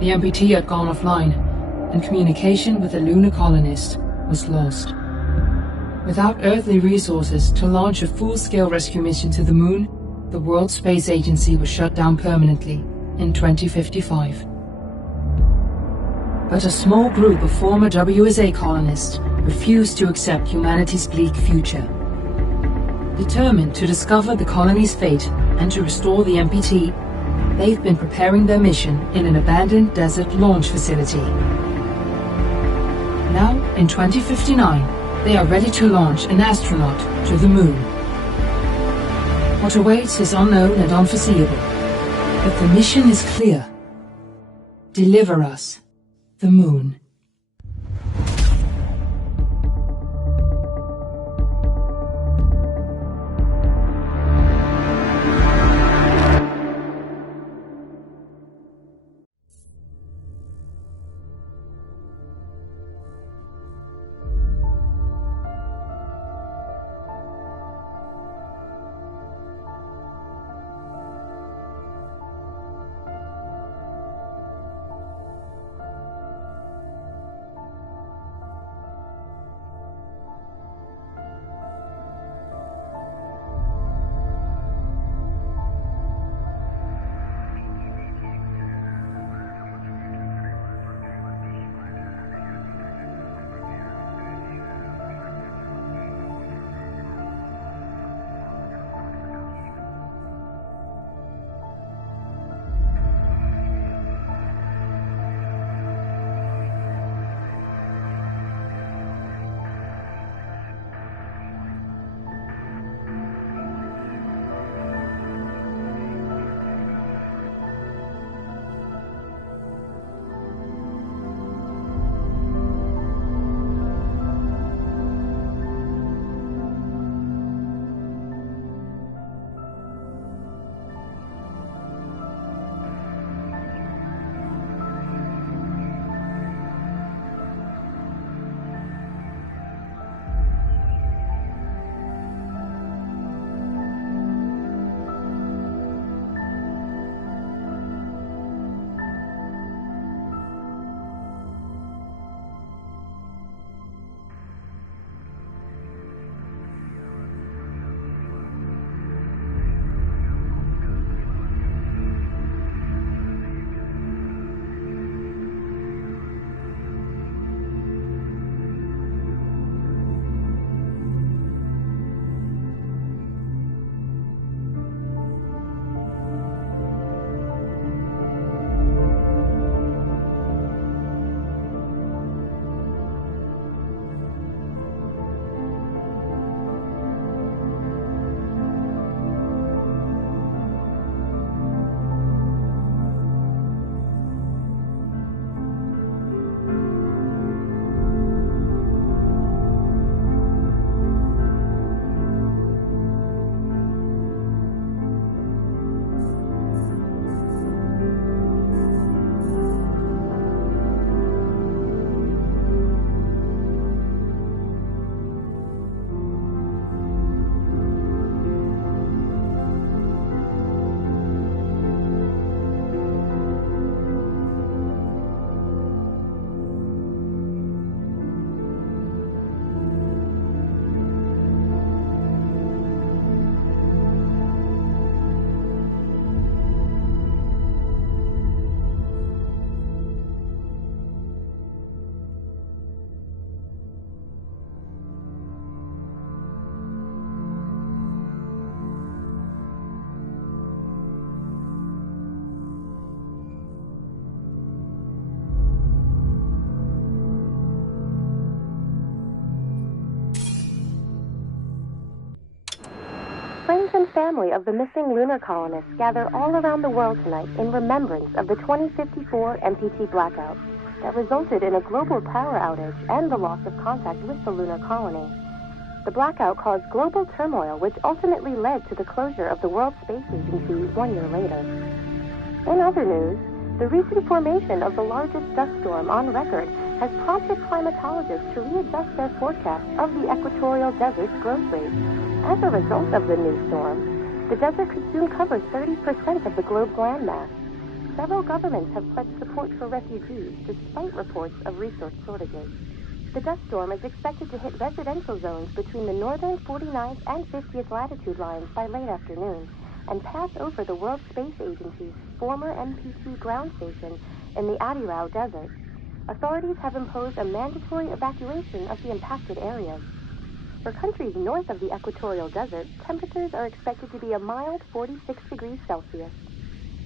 The MPT had gone offline, and communication with the lunar colonist was lost. Without earthly resources to launch a full-scale rescue mission to the Moon, the World Space Agency was shut down permanently in 2055. But a small group of former WSA colonists refused to accept humanity's bleak future. Determined to discover the colony's fate and to restore the MPT, they've been preparing their mission in an abandoned desert launch facility. Now, in 2059, they are ready to launch an astronaut to the Moon. What awaits is unknown and unforeseeable, but the mission is clear. Deliver us the Moon. Friends and family of the missing lunar colonists gather all around the world tonight in remembrance of the 2054 MPT blackout that resulted in a global power outage and the loss of contact with the lunar colony. The blackout caused global turmoil, which ultimately led to the closure of the World Space Agency 1 year later. In other news, the recent formation of the largest dust storm on record has prompted climatologists to readjust their forecast of the equatorial desert's growth rate. As a result of the new storm, the desert could soon cover 30% of the globe's landmass. several governments have pledged support for refugees despite reports of resource shortages. The dust storm is expected to hit residential zones between the northern 49th and 50th latitude lines by late afternoon and pass over the World Space Agency's former MPT ground station in the Adirau Desert. Authorities have imposed a mandatory evacuation of the impacted areas. For countries north of the equatorial desert, temperatures are expected to be a mild 46 degrees Celsius.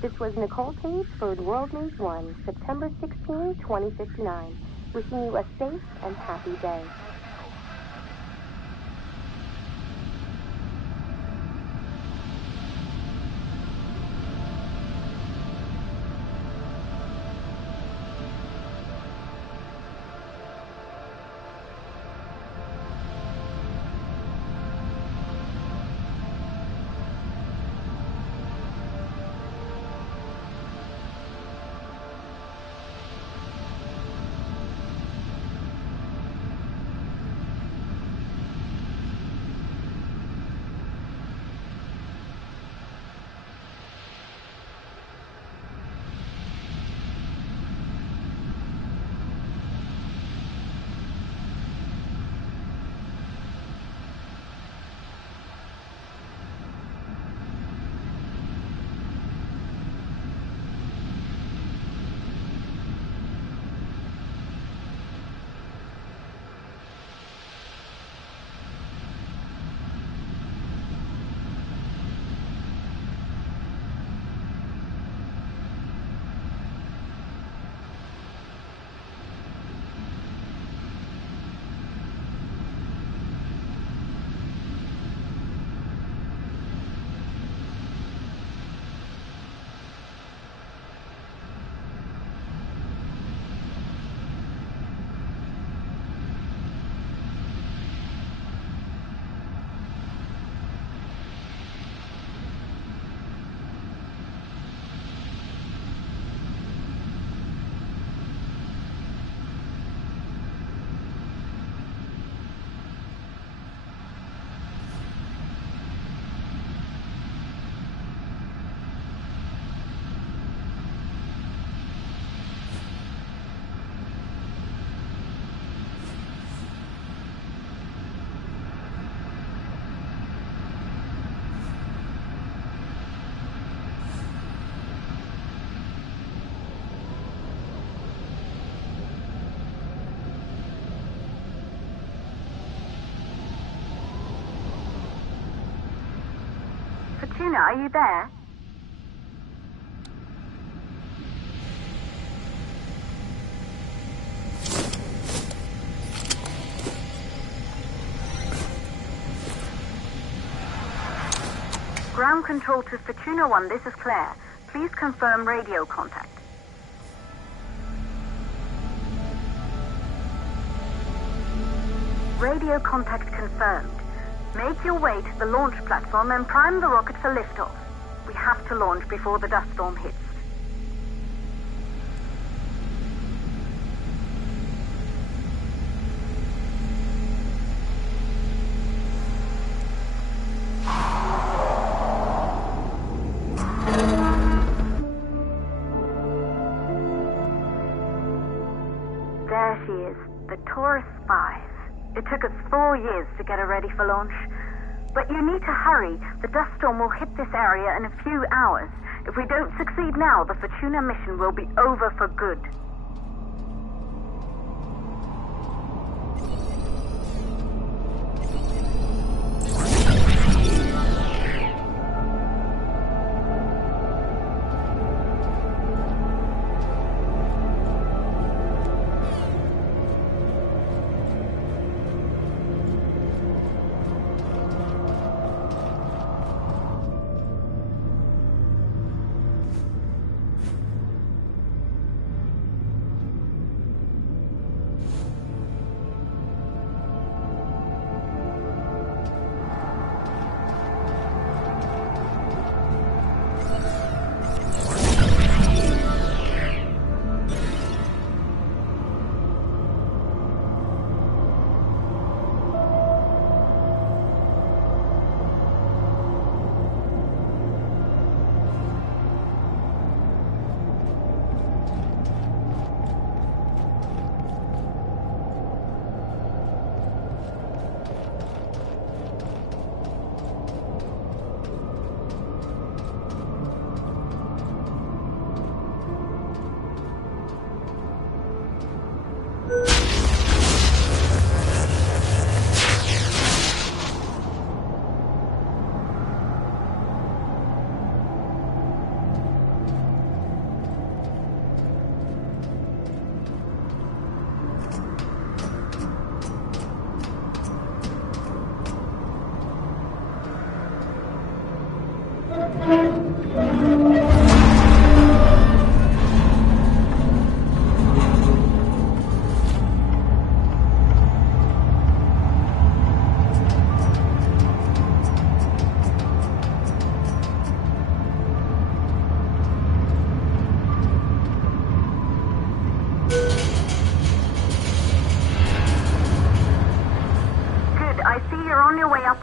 This was Nicole Page for World News 1, September 16, 2059. Wishing you a safe and happy day. Fortuna, are you there? Ground control to Fortuna 1, this is Claire. Please confirm radio contact. Radio contact confirmed. Make your way to the launch platform and prime the rocket for liftoff. We have to launch before the dust storm hits. There she is, the Taurus 5. It took us 4 years to get her ready for launch. But you need to hurry. The dust storm will hit this area in a few hours. If we don't succeed now, the Fortuna mission will be over for good.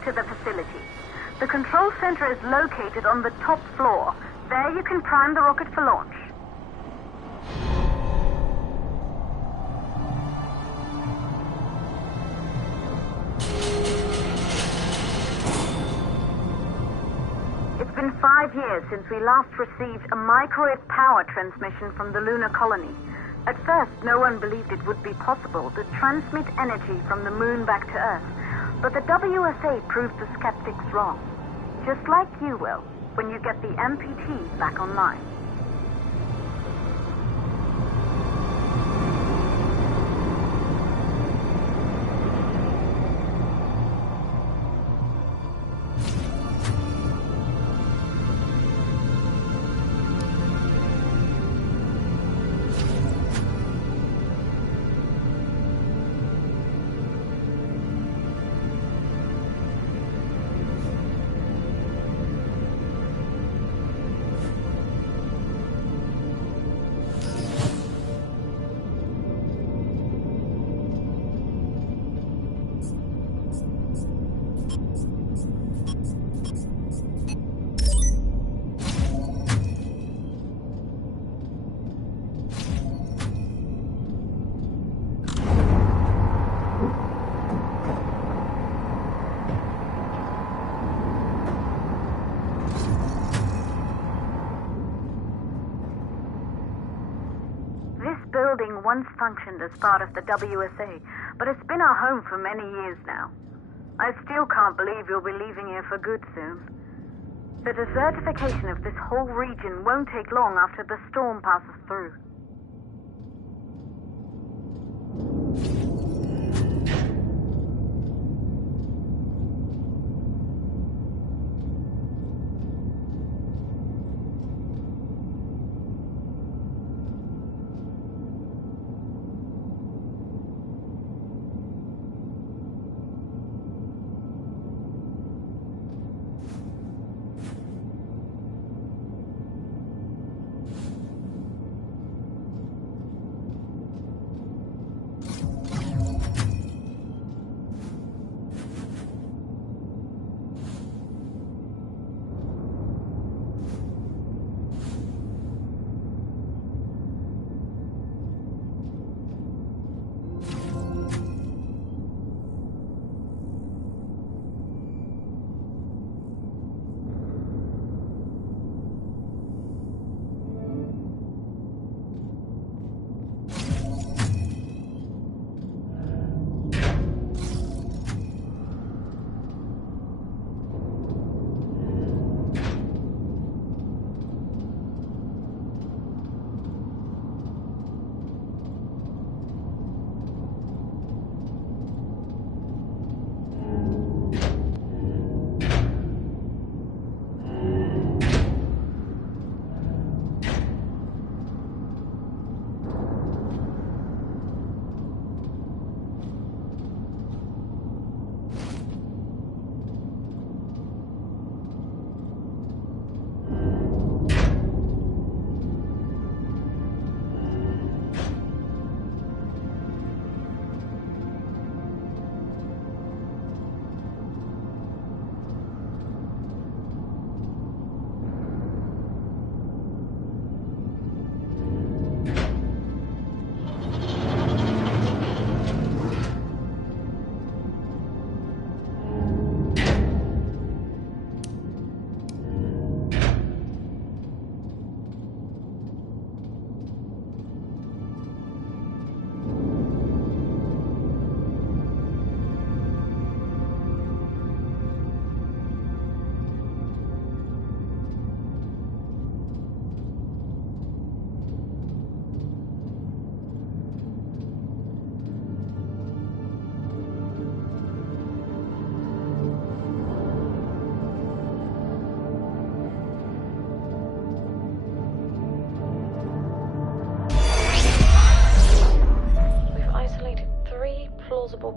to the facility. The control center is located on the top floor. There you can prime the rocket for launch. It's been 5 years since we last received a microwave power transmission from the lunar colony. At first, no one believed it would be possible to transmit energy from the moon back to Earth. But the WSA proved the skeptics wrong. Just like you will, when you get the MPT back online. Building once functioned as part of the WSA, but it's been our home for many years now. I still can't believe you'll be leaving here for good soon. The desertification of this whole region won't take long after the storm passes through.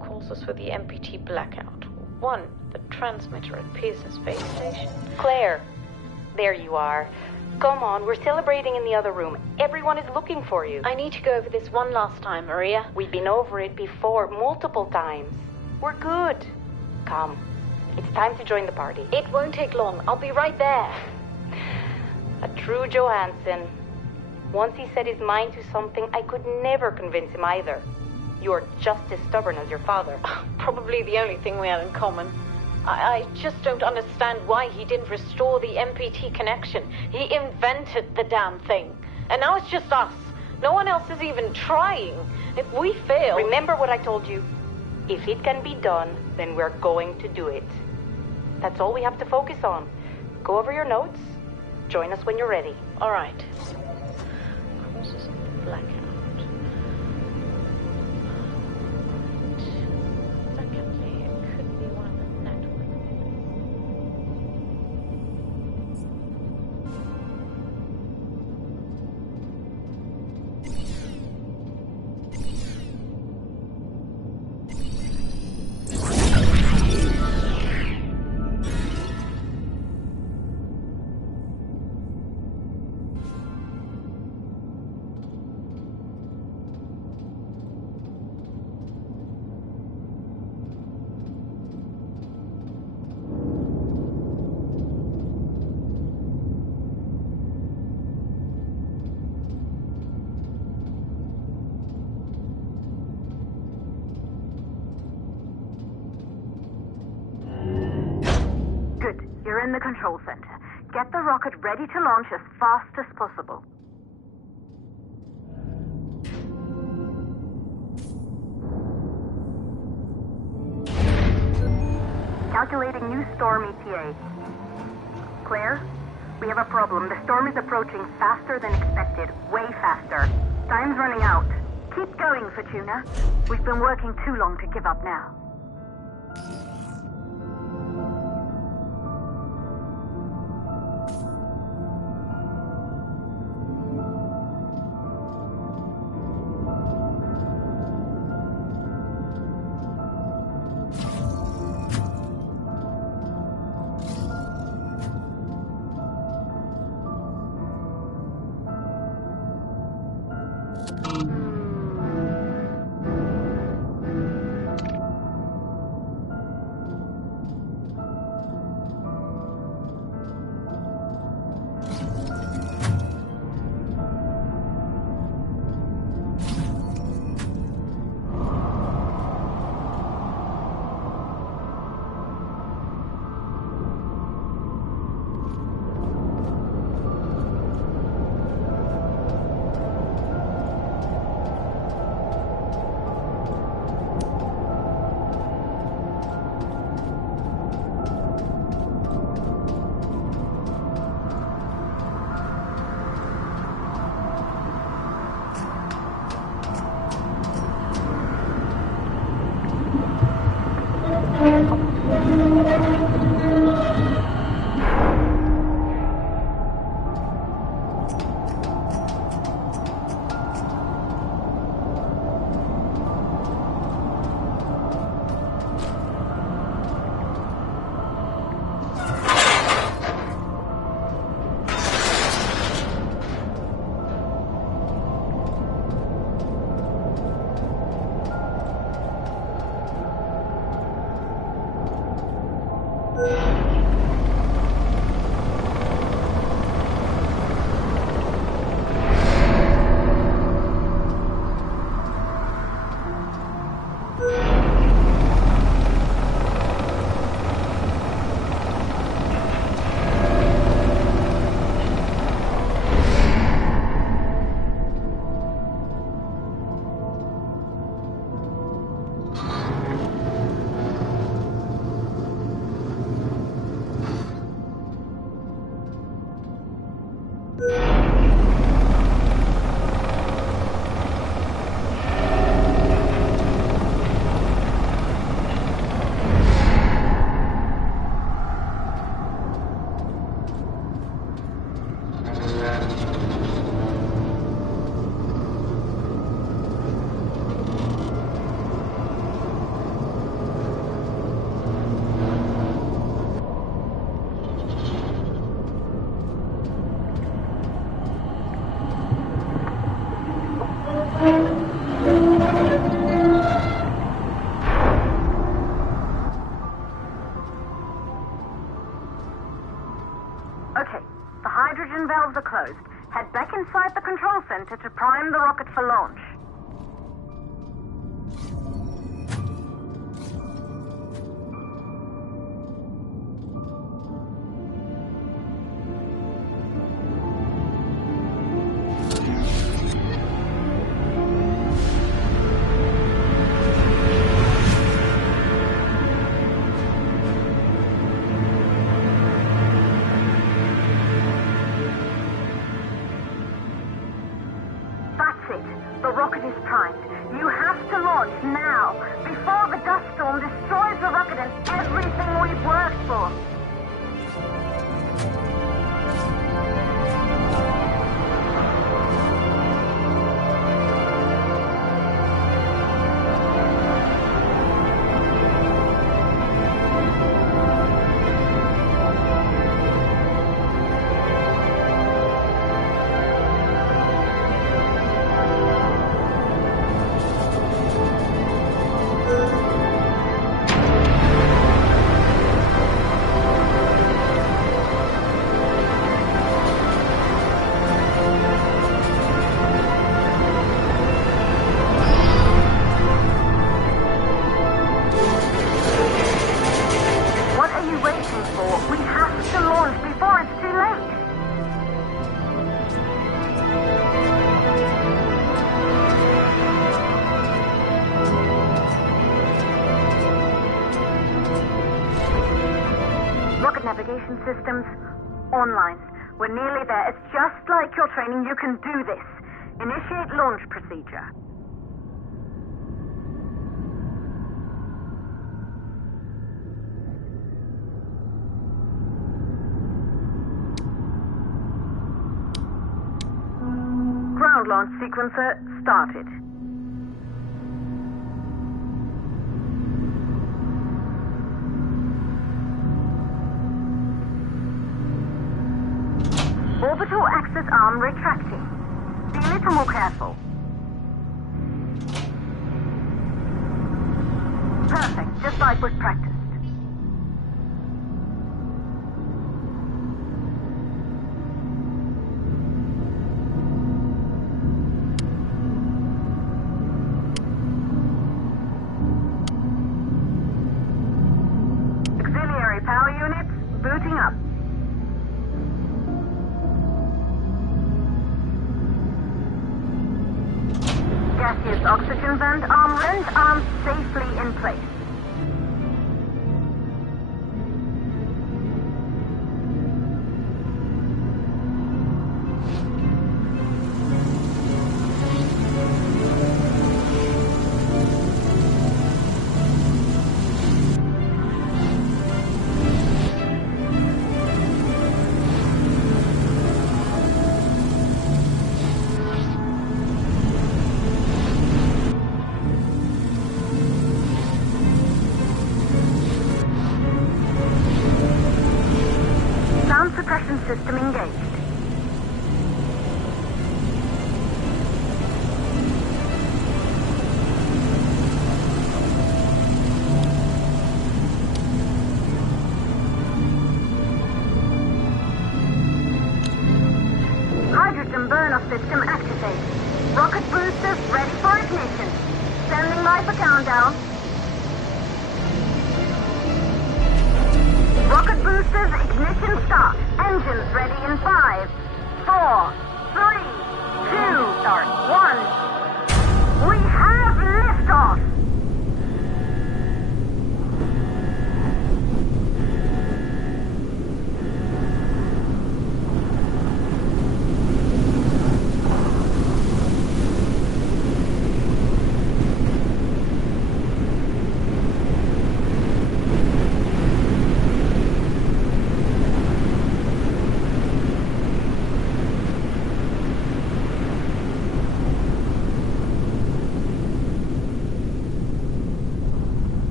Causes for the MPT blackout. 1, the transmitter at Pearson Space Station. Claire, there you are. Come on, we're celebrating in the other room. Everyone is looking for you. I need to go over this one last time, Maria. We've been over it before, multiple times. We're good. Come, It's time to join the party. It won't take long. I'll be right there. A true Johansson. Once he set his mind to something, I could never convince him either. You're just as stubborn as your father. Probably the only thing we have in common. I just don't understand why he didn't restore the MPT connection. He invented the damn thing. And now it's just us. No one else is even trying. If we fail... Remember what I told you. If it can be done, then we're going to do it. That's all we have to focus on. Go over your notes. Join us when you're ready. All right. Causes of blackout. Secondly, it could be one of the network. You're in the control center. Get the rocket ready to launch as fast as possible. Calculating new storm ETA. Claire, we have a problem. The storm is approaching faster than expected. Way faster. Time's running out. Keep going, Fortuna. We've been working too long to give up now. outside the control center to prime the rocket for launch. The rocket is primed. You have to launch now, before the dust storm destroys the rocket and everything we've worked for. We have to launch before it's too late. Rocket navigation systems online. We're nearly there. It's just like your training. You can do this. Initiate launch procedure. Ground launch sequencer started. Orbital access arm retracting. Be a little more careful. Perfect, just like was practiced. Auxiliary power units booting up. Gaseous oxygen vent arm rent arms safely in place. Suppression system engaged. Hydrogen burn-off system activated. Rocket boosters ready for ignition. Standing by for countdown. Rocket boosters ignition start. Engines ready in 5, 4, 3, 2, 1. We have liftoff!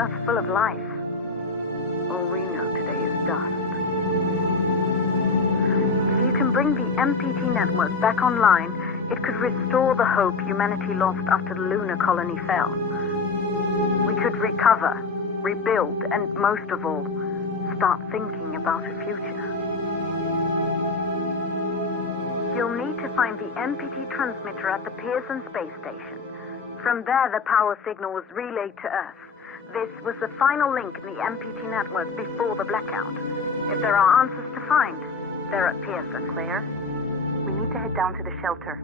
Earth full of life. All we know today is dust. If you can bring the MPT network back online, it could restore the hope humanity lost after the lunar colony fell. We could recover, rebuild, and most of all, start thinking about a future. You'll need to find the MPT transmitter at the Pearson space station. From there, the power signal was relayed to Earth. This was the final link in the MPT network before the blackout. If there are answers to find, they're at Pearson. Claire, we need to head down to the shelter.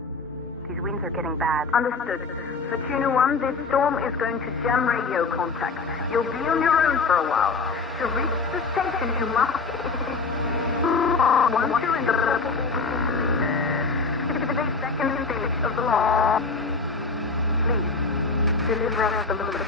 These winds are getting bad. Understood. For Tuna 1, this storm is going to jam radio contact. You'll be on your own for a while. To reach the station, you must... Once you're in the second stage of the launch, please, deliver us the balloon.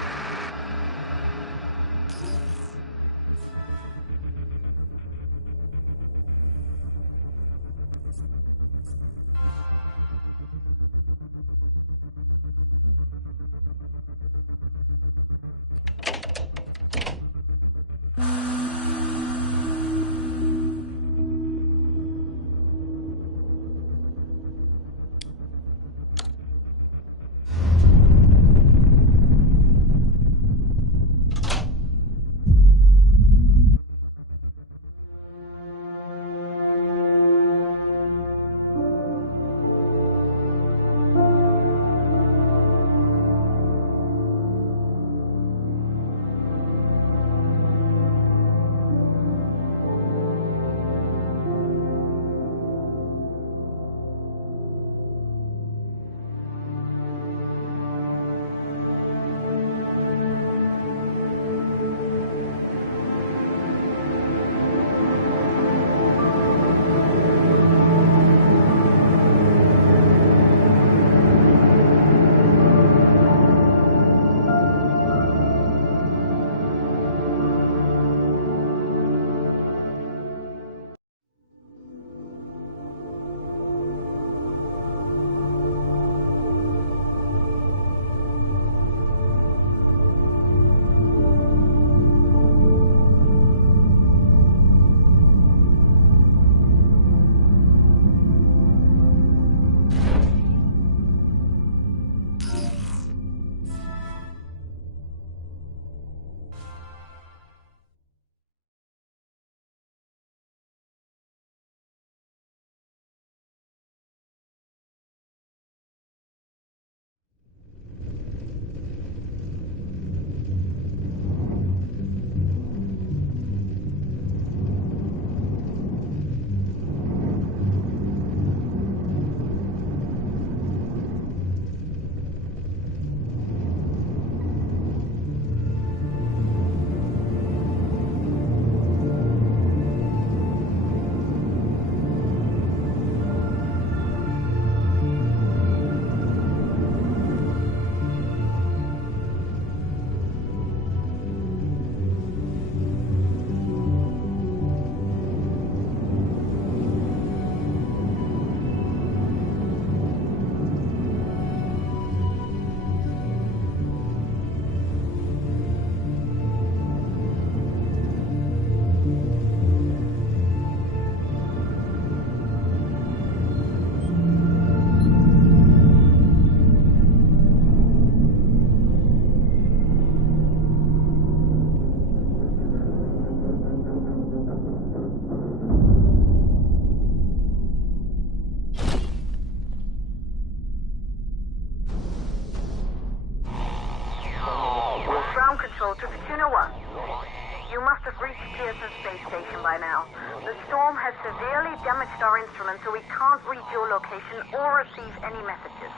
To Fortuna 1. You must have reached Pearson Space Station by now. The storm has severely damaged our instruments, so we can't read your location or receive any messages.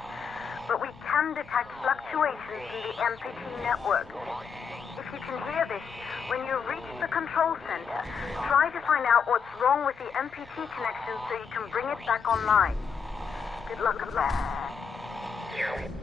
But we can detect fluctuations in the MPT network. If you can hear this, when you reach the control center, try to find out what's wrong with the MPT connection so you can bring it back online. Good luck with that.